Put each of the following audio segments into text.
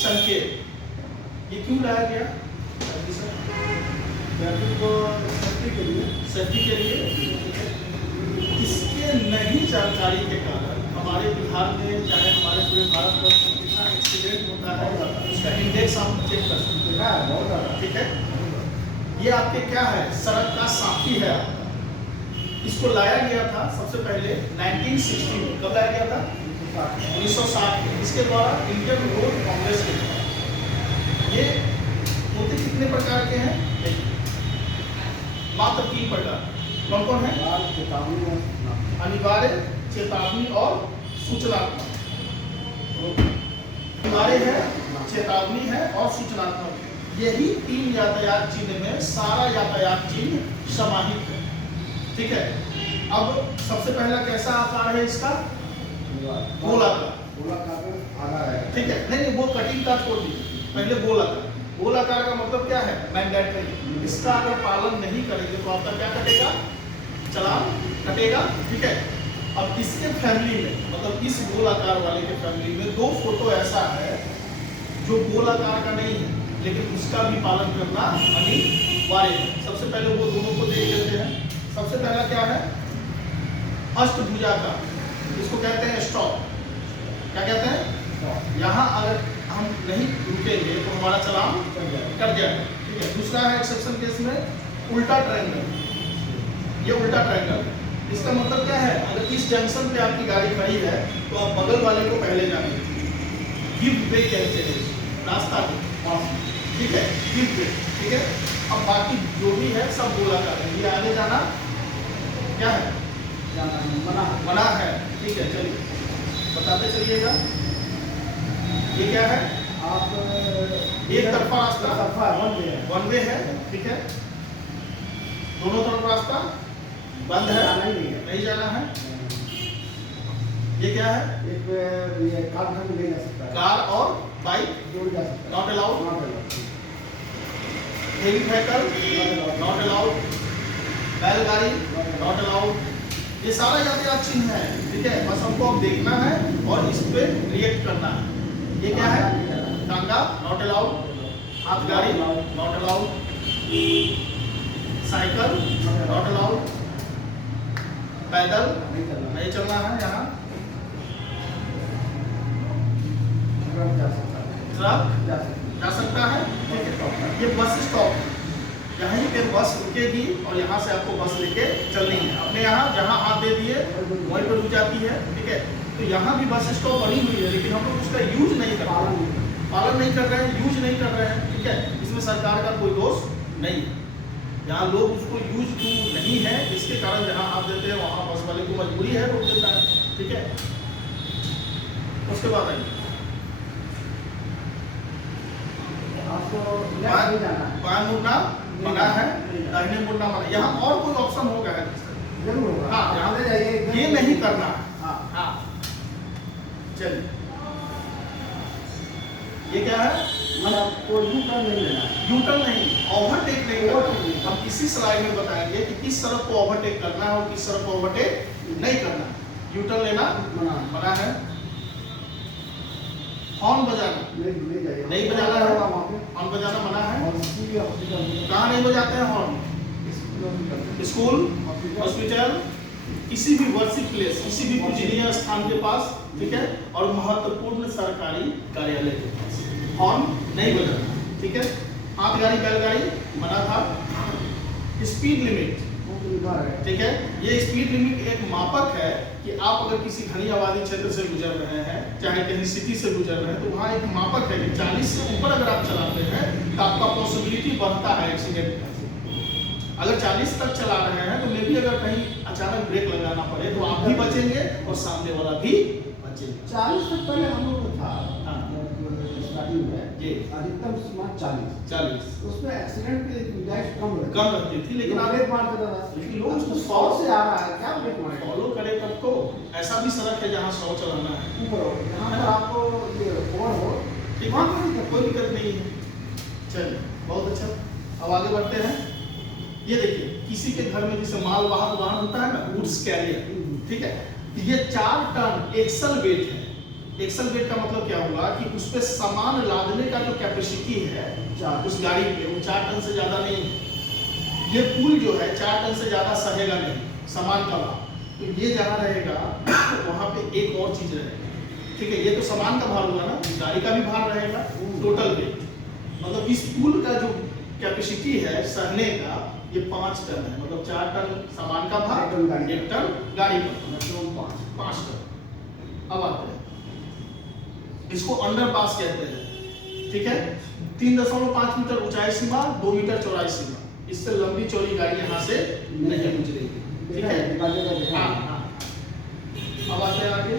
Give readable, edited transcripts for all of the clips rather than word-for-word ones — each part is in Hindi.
संकेत ये क्यों लाया गया? ट्रैफिक को सेफ्टी के लिए। इसके नहीं जानकारी के कारण हमारे बिहार में चाहे हमारे पूरे भारतवर्ष में कितना एक्सीडेंट होता है उसका इंडेक्स आप चेक कर सकते हैं। बहुत ज़्यादा। ठीक है, ये आपके क्या है, सड़क का साथी है आपका। इसको लाया गया था सबसे पहले 1960 में। कब लाया गया था? 1960 में। इसके द्वारा इंडियन रोड कांग्रेस के द्वारा। ये होते कितने प्रकार के हैं? मात्र 3 प्रकार। कौन कौन है? अनिवार्य, चेतावनी और सूचनात्मक। अनिवार्य है, चेतावनी है और सूचनात्मक। यही 3 यातायात चिन्ह में सारा यातायात चिन्ह समाहित है। ठीक है, अब सबसे पहला कैसा आकार है इसका? गोलाकार। ठीक है, नहीं वो कटिंग का छोड़ दीजिए, पहले गोलाकार। गोलाकार का मतलब क्या है? मैंडेटरी। इसका अगर पालन नहीं करेंगे तो आपका क्या कटेगा? चालान कटेगा। ठीक है, अब इसके फैमिली में मतलब इस गोलाकार वाले के फैमिली में 2 फोटो ऐसा है जो गोलाकार का नहीं है लेकिन उसका भी पालन करना अनिवार्य है। सबसे पहले वो दोनों को देख लेते हैं। सबसे पहला क्या है? अष्टभुजा का, इसको कहते हैं स्टॉप। क्या कहते हैं? यहाँ अगर हम नहीं रुकेंगे तो हमारा चालान कट जाएगा। ठीक है, दूसरा है एक्सेप्शन केस में उल्टा ट्रायंगल। ये उल्टा ट्रायंगल है। इसका मतलब क्या है? अगर इस जंक्शन पे आपकी गाड़ी खड़ी है तो आप बगल वाले को पहले जाने गिव वे कहते हैं, रास्ता दो। ठीक है, गिव वे। ठीक है, अब बाकी जो भी है सब गोलाकार है। ये आगे जाना क्या है? मना है। ठीक है, चलिए बताते चलिएगा। ये क्या है? आप एक तरफा रास्ता, वन वे है। ठीक है, दोनों तरफ रास्ता बंद है, नहीं जाना है। ये क्या है? एक कार ले जा सकता है, कार और बाइक जोड़ जा सकता है, not allowed. Heavy vehicle not allowed. बैलगाड़ी नॉट अलाउड। ये सारा यातायात चिन्ह है। ठीक है, बस हमको अब देखना है और इस पे रिएक्ट करना है। ये क्या है? टांगा नॉट अलाउड। हाथ गाड़ी not allowed. Cycle not allowed. पैदल नहीं चलना है। यहाँ ट्रक जा सकता है। ठीक है, ये बस स्टॉप, यहीं पे बस रुकेगी और यहाँ से आपको बस लेके चलनी है। अपने यहाँ जहाँ हाथ दे दिए वहीं पर रुक जाती है। ठीक है, तो यहाँ भी बस स्टॉप बनी हुई है लेकिन हम लोग उसका यूज नहीं कर रहे हैं, पालन नहीं कर रहे हैं, यूज नहीं कर रहे हैं। ठीक है, इसमें सरकार का कोई दोष नहीं है। यहाँ लोग उसको यूज क्यों नहीं है, इसके कारण जहाँ आप देते हैं वहाँ बस वाले को मजबूरी है, रोक देता है। ठीक है, उसके बाद आइए बाएं मुड़ना मना है, दाहिने मुड़ना मना। यहाँ और कोई ऑप्शन होगा? हाँ, यहाँ पे जाइए, ये नहीं करना है। हाँ, चलिए ये क्या है? यूटर्न नहीं, ओवरटेक नहीं करना। हम इसी स्लाइड में बताएंगे कि किस सड़क को ओवरटेक करना है और किस सड़क को ओवरटेक नहीं करना। यूटर्न लेना मना है। हॉर्न बजाना नहीं बजाना है। हॉर्न बजाना मना है। कहाँ नहीं बजाते हैं हॉर्न? स्कूल, हॉस्पिटल, किसी भी वर्शिप प्लेस, किसी भी पूजनीय स्थान के पास। ठीक है, और महत्वपूर्ण सरकारी कार्यालय के पास हॉर्न नहीं बजाना। ठीक है, हाथ गाड़ी बैलगाड़ी मना था। स्पीड लिमिट, ठीक है, ये स्पीड लिमिट एक मापक है कि आप अगर किसी घनी आबादी क्षेत्र से गुजर रहे हैं, चाहे कहीं सिटी से गुजर रहे हैं, तो वहाँ एक मापक है कि 40 से ऊपर अगर आप चलाते हैं तो आपका पॉसिबिलिटी बढ़ता है एक्सीडेंट का। अगर 40 तक चला रहे हैं तो मे भी अगर कहीं अचानक ब्रेक लगाना पड़े तो आप भी बचेंगे और सामने वाला भी बचेगा। 40 तक पहले हम लोग था। हाँ, स्टार्टिंग में जी अधिकतम सीमा 40। उसमें एक्सीडेंट की गुंजाइश कम रहती थी, लेकिन ब्रेक मार देता था। लेकिन लोग उसको 100 से आ रहा है, क्या ब्रेक मारे? फॉलो करे तब तो। ऐसा भी सड़क है जहाँ 100 चलाना है। ऊपर हो, यहाँ पर आपको ये ओवर हो, ठीक है, कोई दिक्कत नहीं है। चलिए, बहुत अच्छा। अब आगे बढ़ते हैं। ये देखिए, किसी के घर में जैसे मालवाहक वाहन होता है ना, गुड्स कैरियर। ठीक है, ये 4 टन एक्सल वेट है। एक्सल वेट का मतलब क्या होगा कि उस पे सामान लादने का जो कैपेसिटी है उस गाड़ी पे वो 4 टन से ज्यादा नहीं है। ये पुल जो है 4 टन से ज्यादा सहेगा नहीं सामान का भार। तो ये जहाँ रहेगा वहाँ पे एक और चीज रहेगी, ठीक है। ये तो सामान का भार हुआ ना, गाड़ी का भी भार रहेगा, टोटल वेट। मतलब इस पुल का जो कैपेसिटी है सहने का ये 5 टन है। मतलब 4 टन सामान का भार, 1 टन गाड़ी का, मतलब 5 टन। अब आते हैं, इसको अंडरपास कहते हैं, ठीक है। 3.5 मीटर ऊंचाई सीमा, 2 मीटर चौड़ाई सीमा। इससे लंबी चौड़ी गाड़ी यहाँ से नहीं गुजरेगी, ठीक है। हाँ हाँ। अब आते हैं आगे,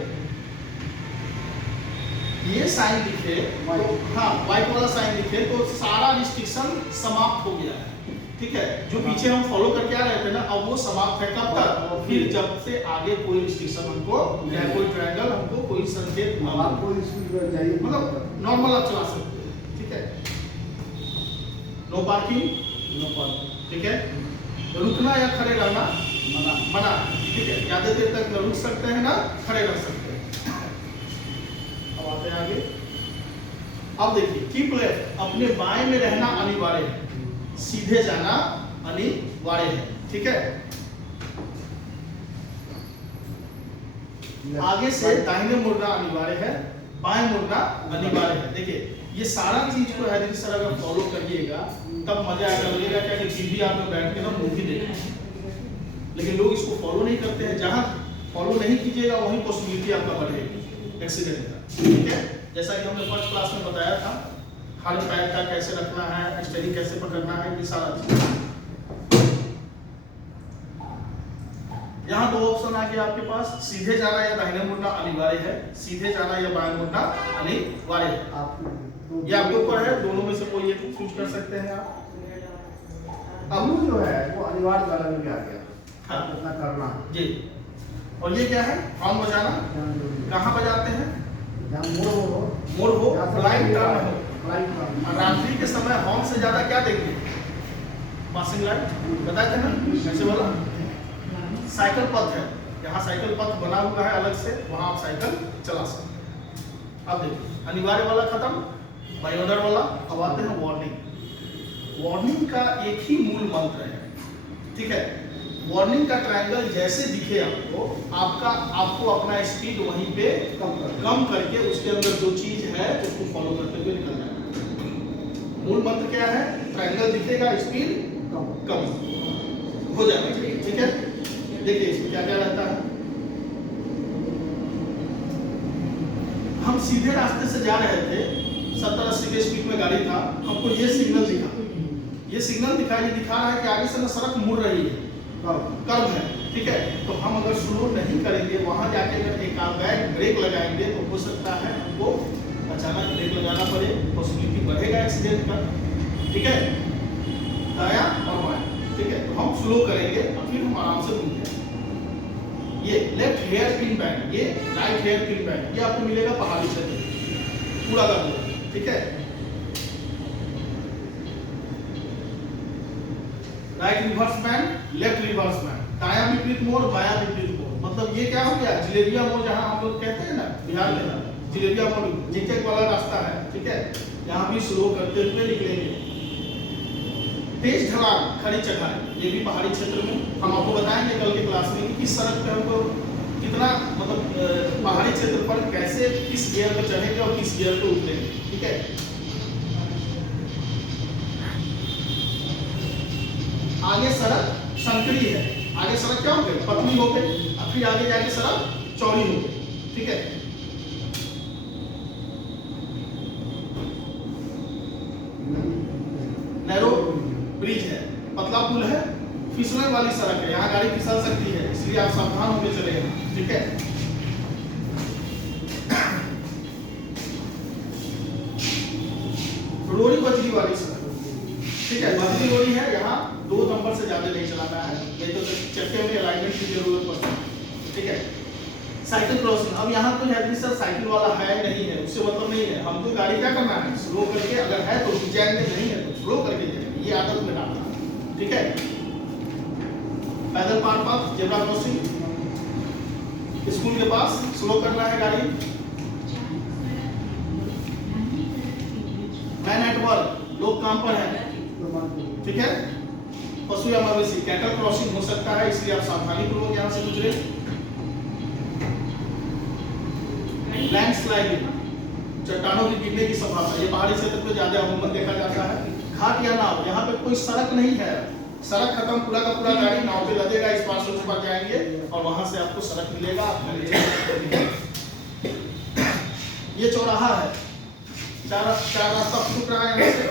ये साइन दिखे तो, हाँ व्हाइट वाला साइन दिखे तो सारा रिस्ट्रिक्शन समाप्त हो गया है, ठीक है। जो पीछे हम फॉलो करके आ रहे थे ना, अब वो समाप्त है। कब तक? फिर जब से आगे कोई रिस्ट्रिक्शन हमको या कोई ट्रायंगल हमको कोई संकेत मतलब नॉर्मल आप चला सकते हैं, ठीक है। नो पार्किंग, ठीक है। रुकना या खड़े रहना मना, ठीक है। ज्यादा देर तक न रुक सकते हैं ना खड़े रह सकते हैं। अब आते हैं आगे। अब देखिए, कीप लेफ्ट, अपने बाएं में रहना अनिवार्य है, सीधे जाना अनिवार्य है, ठीक है। आगे से दाहिने मुड़ना अनिवार्य है, बाएं मुड़ना अनिवार्य है। देखिए ये सारा चीज को हैदरी सर अगर फॉलो करिएगा तब मजा आएगा। लगेगा क्या कि टीवी आप में बैठ के ना मूवी देखें, लेकिन लोग इसको फॉलो नहीं करते हैं। जहां फॉलो नहीं कीजिएगा वहीं पॉसिबिलिटी आपका बढ़ेगी एक्सीडेंट का, ठीक है। जैसा कि हमने फर्स्ट क्लास में बताया था, हर पैर का कैसे रखना है, स्टीयरिंग कैसे पकड़ना है, ये सारा चीज। यहाँ 2 ऑप्शन आ गया आपके पास, सीधे जाना या दाहिने मुड़ना अनिवार्य है, सीधे जाना या बाएं मुड़ना अनिवार्य है। ये आपके ऊपर है, दोनों में से कोई एक चूज कर सकते हैं आप। अब जो है वो अनिवार्य वाला में भी आ गया, हाँ कितना करना जी। और ये क्या है? हॉर्न बजाना। कहाँ बजाते हैं? मोड़ हो, ब्लाइंड टर्न हो। रात्रि के समय हॉर्न से ज्यादा क्या देंगे? पासिंग लाइट, बताए थे ना कैसे बोला। साइकिल पथ है, यहाँ साइकिल पथ बना हुआ है अलग से, वहां आप साइकिल चला सकते हैं। अब देखिए, अनिवार्य वाला खत्म, बाय ऑर्डर वाला। अब आते हैं वार्निंग। वार्निंग का एक ही मूल मंत्र है, ठीक है। वार्निंग का ट्रायंगल जैसे दिखे आपको अपना स्पीड वहीं पे कम करके उसके अंदर जो चीज है उसको फॉलो करते हुए निकलना है। मूल मंत्र क्या है? ट्रायंगल दिखेगा, स्पीड कम हो जाना चाहिए, ठीक है। देखिए इसमें क्या क्या रहता है। हम सीधे रास्ते से जा रहे थे, 70-80 के स्पीड में गाड़ी था, हमको ये सिग्नल दिखा, ये सिग्नल दिखा, ये दिखा रहा है कि आगे से ना सड़क मुड़ रही है, कर्व है, ठीक है। तो हम अगर स्लो नहीं करेंगे, वहां जाके अगर एक बैक ब्रेक लगाएंगे तो हो सकता है हमको अचानक ब्रेक लगाना पड़े, पॉसिबिलिटी बढ़ेगा एक्सीडेंट का, ठीक है। दायां और बायां, ठीक है। तो हम स्लो करेंगे और फिर हम आराम से घूमते हैं। ये लेफ्ट हेयर पिन बैंड, ये राइट हेयर पिन बैंड, ये आपको मिलेगा पहाड़ी क्षेत्र पूरा का पूरा, ठीक है। Right reverse band, left reverse band, दायां विपरीत मोड़, बायां विपरीत मोड़। मतलब ये क्या हो गया? जिलेबिया मोड़, जहां हम लोग कहते हैं ना बिहार में ना जिलेबिया मोड़, जिगजैग वाला रास्ता है, ठीक है। यहाँ भी स्लो करते हुए निकलेंगे। तेज ढलान, खड़ी चढ़ाई, ये भी पहाड़ी क्षेत्र में हम आपको बताएंगे कल की क्लास में कि किस सड़क पे हमको कितना मतलब पहाड़ी क्षेत्र पर कैसे किस गियर पे चढ़ेंगे और किस गियर पे उतरेंगे, ठीक है। आगे सड़क संकरी है, आगे सड़क क्या हो गई? पतली हो गई, और फिर आगे जाके सड़क चौड़ी हो गई, ठीक है। नैरो ब्रिज है, पतला पुल है, फिसलने वाली सड़क है, यहाँ गाड़ी फिसल सकती है, इसलिए आप सावधान होकर चलेंगे, ठीक है। रोड़ी बजरी वाली सड़क, ठीक है। बजरी रोड़ी है, यहाँ 2 नंबर से ज्यादा नहीं चलाना है, नहीं तो चक्के में अलाइनमेंट की जरूरत पड़ती है, ठीक है। साइकिल क्रॉसिंग, अब यहाँ कोई हैदरी सर साइकिल वाला है नहीं है, उससे मतलब नहीं है। हमको गाड़ी क्या करना है? स्लो करके, अगर है तो जाएंगे, नहीं है तो स्लो करके जाएंगे, ये आदत में डालना, ठीक है। पैदल पार पथ, जेब्रा क्रॉसिंग, स्कूल के पास स्लो करना है गाड़ी, एनिमल, लोग काम पर हैं, ठीक है। पशु या मवेशी, कैटल क्रॉसिंग हो सकता है, इसलिए आप सावधानी पूर्वक यहाँ से गुजरे। लैंडस्लाइडिंग, चट्टानों की गिरने की संभावना, ये पहाड़ी क्षेत्र में ज्यादा अमूमन देखा जाता है। घाट या नाव, यहाँ पे कोई सड़क नहीं है, सड़क खत्म, पूरा का पूरा गाड़ी नाव पे लदेगा, इस पार से उस पार जाएंगे और वहां से आपको सड़क मिलेगा। ये चौराहा है, चार रास्ता फूट रहा है यहाँ से,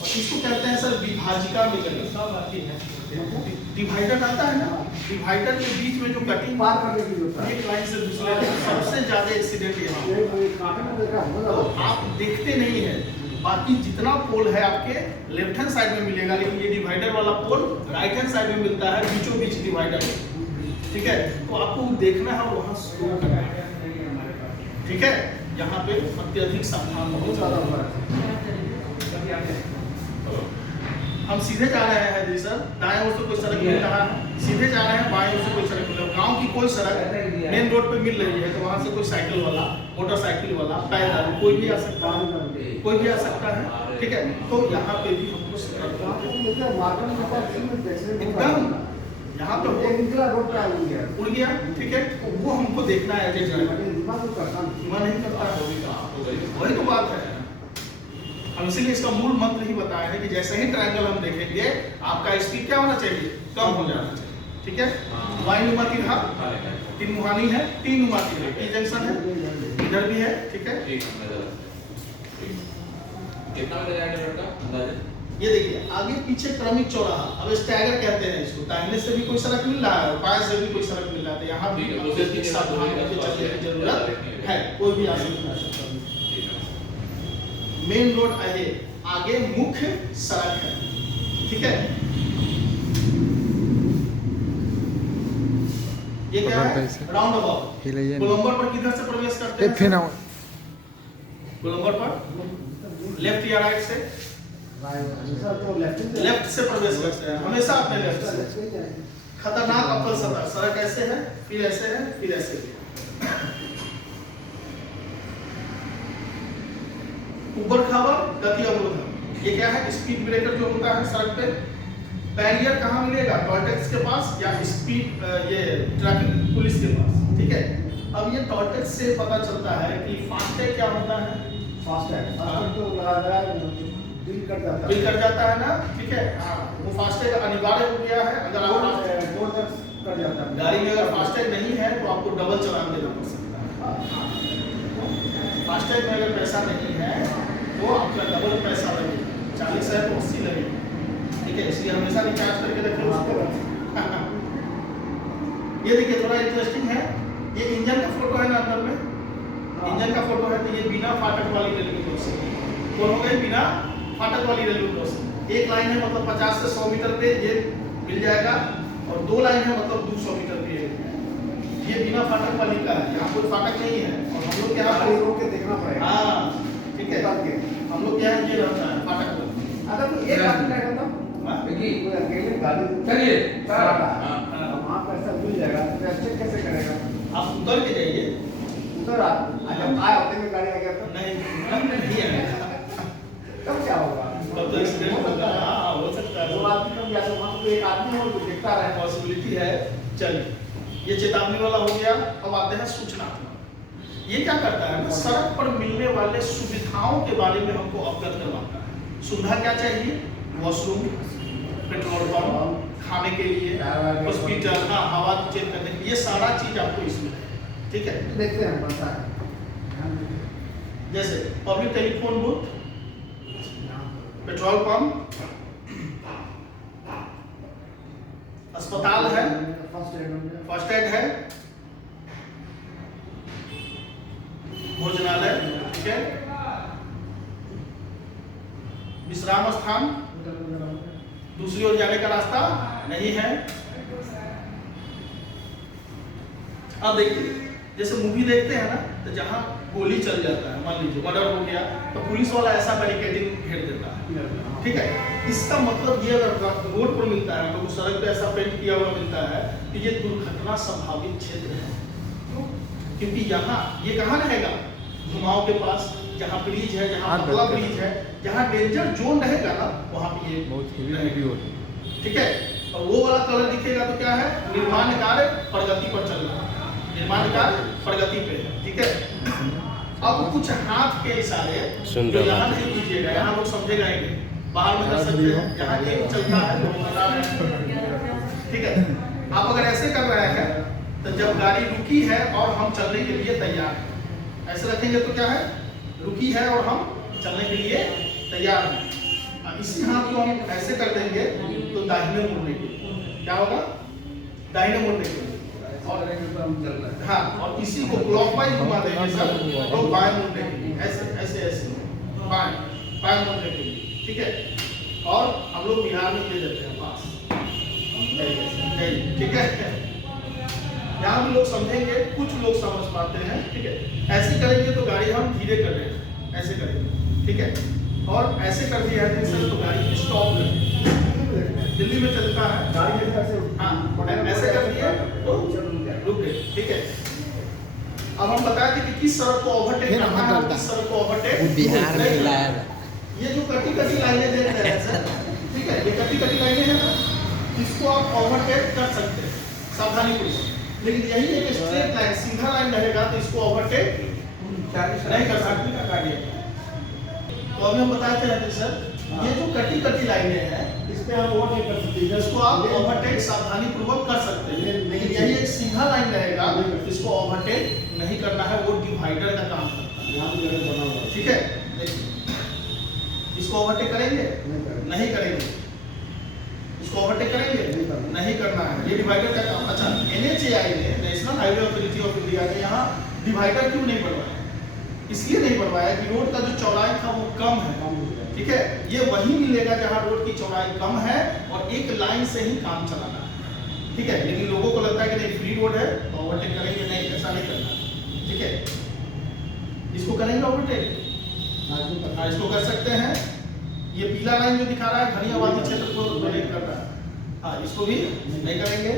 और इसको कहते हैं सर विभाजिका में जगह। डिवाइडर आता है ना, डिवाइडर के बीच में जो कटिंग पार करने की होता है, एक लाइन से दूसरे लाइन, सबसे ज्यादा एक्सीडेंट यहाँ तो आप देखते नहीं है। बाकी जितना पोल है आपके लेफ्ट हैंड साइड में मिलेगा, लेकिन ये डिवाइडर वाला पोल राइट हैंड साइड में मिलता है, बीचों बीच डिवाइडर, ठीक है। तो आपको देखना है वहाँ स्लो करना है, ठीक है। यहाँ पे अत्यधिक सावधान हो। हम सीधे जा रहे हैं जी सर, दाएं ओर से कोई सड़क मिल रहा है, सीधे जा रहे हैं, बाएं ओर से कोई सड़क मिल रहा है। गांव की कोई सड़क मेन रोड पे मिल रही है तो वहां से कोई साइकिल वाला, मोटरसाइकिल वाला, पैदल कोई भी आ सकता है, कोई भी आ सकता है, ठीक है। तो यहाँ पे भी हमको एकदम यहाँ पे उड़ गया, ठीक है। तो वो हमको देखना है, धीमा नहीं करता, वही तो बात है। हम इसीलिए इसका मूल मंत्र ही बताया है कि जैसे ही ट्रायंगल हम देखेंगे आपका स्पीड क्या होना चाहिए, कम हो जाना चाहिए, ठीक है। वायुनुमा की घाट, तीन मुहानी है, तीन नुमा की घाट, ये जंक्शन है, इधर भी है, ठीक है। कितना बजे जाएगा लड़का अंदाजा? ये देखिए आगे पीछे क्रमिक चौराहा, अब स्टैगर कहते हैं इसको, दाहिने से भी कोई सड़क मिल रहा है, बाएं से भी कोई सड़क मिल रहा है, तो यहाँ भी अत्यधिक सावधान होकर चलने की जरूरत है, कोई भी आ सकता है। मेन रोड है, आगे मुख्य सड़क है, ठीक है। ये क्या है? Round about. गोलंबर पर किधर से प्रवेश करते हैं? गोलंबर पर लेफ्ट या राइट से? लेफ्ट से प्रवेश करते हैं हमेशा, अपने लेफ्ट से। खतरनाक अव्वल सतह, सड़क ऐसे है, फिर ऐसे है, फिर ऐसे है। उबड़ खाबड़ गति अवरोधन, ये क्या है? स्पीड ब्रेकर जो होता है सड़क पे। बैरियर कहाँ मिलेगा? टोलटैक्स के पास या स्पीड ये ट्रैफिक पुलिस के पास, ठीक है। अब ये टोलटैक्स से पता चलता है कि फास्टैग क्या होता है। फास्टैग तो बिल कट जाता है ना, ठीक है। हाँ, वो फास्टैग अनिवार्य हो गया है। अगर आप कट जाता है गाड़ी में अगर फास्टैग नहीं है तो आपको डबल चालान देना पड़ सकता है। फास्टैग में अगर पैसा नहीं है तो आपका डबल पैसा लगेगा, 40 है तो 80 लगेगा, ठीक है। इसलिए हमेशा रिचार्ज करके रखें उसको। ये देखिए थोड़ा इंटरेस्टिंग है, ये इंजन का फोटो है ना अंदर में, इंजन का फोटो है। तो ये बिना फाटक वाली रेलवे क्रॉसिंग, कौन हो गई? बिना फाटक वाली रेलवे क्रॉसिंग। एक लाइन है मतलब 50 से 100 मीटर पे ये मिल जाएगा, और दो लाइन है मतलब 200 मीटर पे ये बिना फाटक वाली का है। यहाँ कोई फाटक नहीं है, और हम लोग यहाँ पे रोक के देखना पड़ेगा। हाँ, ठीक है। हम लोग क्या है, ये रहता है फाटक वाला। अगर तो एक आदमी रहेगा तो देखिए कोई अकेले गाड़ी चलिए वहाँ पैसा मिल जाएगा, तो चेक कैसे करेगा? आप उतर के जाइए। उधर जब आए होते में गाड़ी आ गया तो नहीं है, तब क्या होगा? तब तो एक्सीडेंट होगा। हाँ, हो सकता है। दो आदमी कम, या तो वहाँ तो एक आदमी हो तो देखता रहे, पॉसिबिलिटी है। चलिए, ये चेतावनी वाला हो गया। अब आते हैं सूचनात्मक। ये क्या करता है ना, सड़क पर मिलने वाले सुविधाओं के बारे में हमको अवगत करवाता है। सुविधा क्या चाहिए? वॉशरूम, पेट्रोल पंप, खाने के लिए, हॉस्पिटल, हाँ, हवा चेक करने के लिए, ये सारा चीज आपको इसमें है, ठीक है। देखते हैं बनता है। जैसे public telephone booth, petrol pump, अस्पताल है, फर्स्ट एड है, भोजनालय, ठीक है, विश्राम स्थान, दूसरी ओर जाने का रास्ता नहीं है। अब देखिए, जैसे मूवी देखते हैं ना, तो जहां गोली चल जाता है, मान लीजिए मर्डर हो गया, तो पुलिस वाला ऐसा बैरिकेडिंग घेर देता है, ठीक है। इसका मतलब ये अगर रोड पर मिलता है, तो सड़क पे ऐसा पेंट किया हुआ मिलता है कि ये दुर्घटना संभावित क्षेत्र है, क्योंकि यहाँ ये कहाँ रहेगा? घुमाव के पास, जहाँ ब्रिज है, जहाँ पतला ब्रिज है, जहाँ डेंजर जोन रहेगा ना वहाँ पे ये बहुत हेवी रहेगा। वीडियो है। ठीक है, और वो वाला कलर दिखेगा तो क्या है, निर्माण कार्य प्रगति पर चल रहा है, निर्माण कार्य प्रगति पे है। ठीक है, अब कुछ हाथ के इशारे जो यहाँ नहीं कीजिएगा, यहाँ लोग समझेगा ही नहीं, बाहर में कर सकते हैं, यहाँ एक चलता है लोग बता रहे हैं। ठीक है, आप अगर ऐसे कर रहे हैं तो जब गाड़ी रुकी है और हम चलने के लिए तैयार हैं, ऐसे रखेंगे तो क्या है, रुकी है और हम चलने के लिए तैयार हैं। इसी हाथ को हम ऐसे कर देंगे तो दाहिने मुड़ने के लिए क्या होगा, दाहिने मुड़ने के लिए, और हाँ, और इसी को क्लॉकवाइज घुमा देंगे सर तो बाएं मुड़ने के लिए, ऐसे ऐसे ऐसे बाएं मुड़ने के लिए। ठीक है, और हम लोग बिहार में ये देते हैं पास, ठीक है, यहाँ भी लोग समझेंगे, कुछ लोग समझ पाते हैं। ठीक है, ऐसे करेंगे तो गाड़ी हम धीरे कर देंगे, ऐसे करेंगे। ठीक है, और ऐसे कर दिया है सर तो गाड़ी स्टॉप कर, दिल्ली में चलता है गाड़ी ऐसे, हाँ ऐसे कर दिया तो रुक गए। ठीक है, अब हम बताए थे कि किस सड़क को ओवरटेक करना है, किस सड़क को ओवरटेक बिहार में नहीं। लाया ये जो कटी कटी लाइनें देख रहे हैं सर, ठीक है, ये कटी कटी लाइनें हैं ना, इसको आप ओवरटेक कर सकते हैं सावधानी पूर्वक, लेकिन यही एक स्ट्रेट लाइन सीधा लाइन रहेगा तो इसको ओवरटेक नहीं कर सकते गाड़ी। तो अभी हम बताए थे सर, ये जो कटी कटी लाइनें हैं इसमें हम ओवरटेक कर सकते हैं, इसको आप ओवरटेक सावधानी पूर्वक कर सकते हैं, लेकिन यही एक सीधा लाइन रहेगा इसको ओवरटेक नहीं करना है, वो डिवाइडर का काम करता है। यहाँ पे जगह बना हुआ है। ठीक है, देखिए इसको ओवरटेक करेंगे, नहीं करेंगे, इसको ओवरटेक करेंगे, नहीं करना है, ये डिवाइडर का काम। अच्छा, NHAI ने, national highway authority of India ने यहाँ डिवाइडर क्यों नहीं बनवाया, इसलिए नहीं बनवाया कि रोड का जो चौड़ाई था वो कम है। ठीक है, ये वही मिलेगा जहाँ रोड की चौड़ाई कम है और एक लाइन से ही काम चलाना है। ठीक है, लेकिन लोगों को लगता है कि नहीं फ्री रोड है तो ओवरटेक करेंगे, नहीं ऐसा नहीं करना। ठीक है, इसको करेंगे ओवरटेक, हाँ इसको कर सकते हैं। ये पीला लाइन जो दिखा रहा है घनी आबादी क्षेत्र को रिलेट कर रहा है, हाँ इसको भी नहीं करेंगे।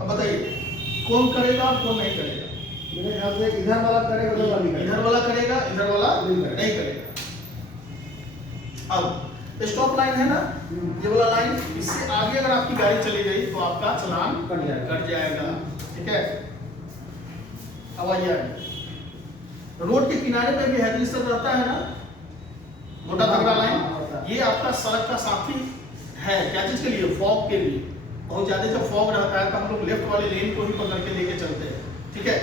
अब बताइए कौन करेगा और कौन नहीं करेगा। मेरे ख्याल से इधर वाला करेगा, उधर वाला नहीं करेगा। इधर वाला करेगा, इधर वाला नहीं नहीं करेगा। अब स्टॉप लाइन है ना, ये वाला लाइन, इससे आगे अगर आपकी गाड़ी चली गई तो आपका चालान कट जाएगा। ठीक है, अब आइए रोड के किनारे पे भी हेडलिस्टर रहता है ना, मोटा तगड़ा लाइन, ये आपका सड़क का साथी है। क्या चीज के लिए, फॉग के लिए। बहुत ज्यादा जब फॉग रहता है तो हम लोग लेफ्ट वाले लेन को ही पकड़ के लेके चलते हैं। ठीक है,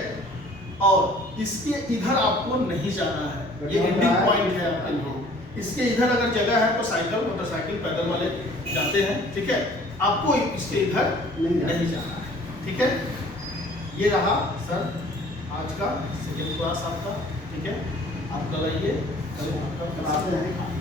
और इसके इधर आपको नहीं जाना है, ये एंडिंग पॉइंट है आपके लिए। इसके इधर अगर जगह है तो साइकिल, मोटरसाइकिल, पैदल वाले जाते हैं। ठीक है, आपको इसके इधर नहीं जाना है। ठीक है, ये रहा सर आज का सेकेंड क्लास आपका। ठीक है, आप कल आइए, कल आपका क्लास है।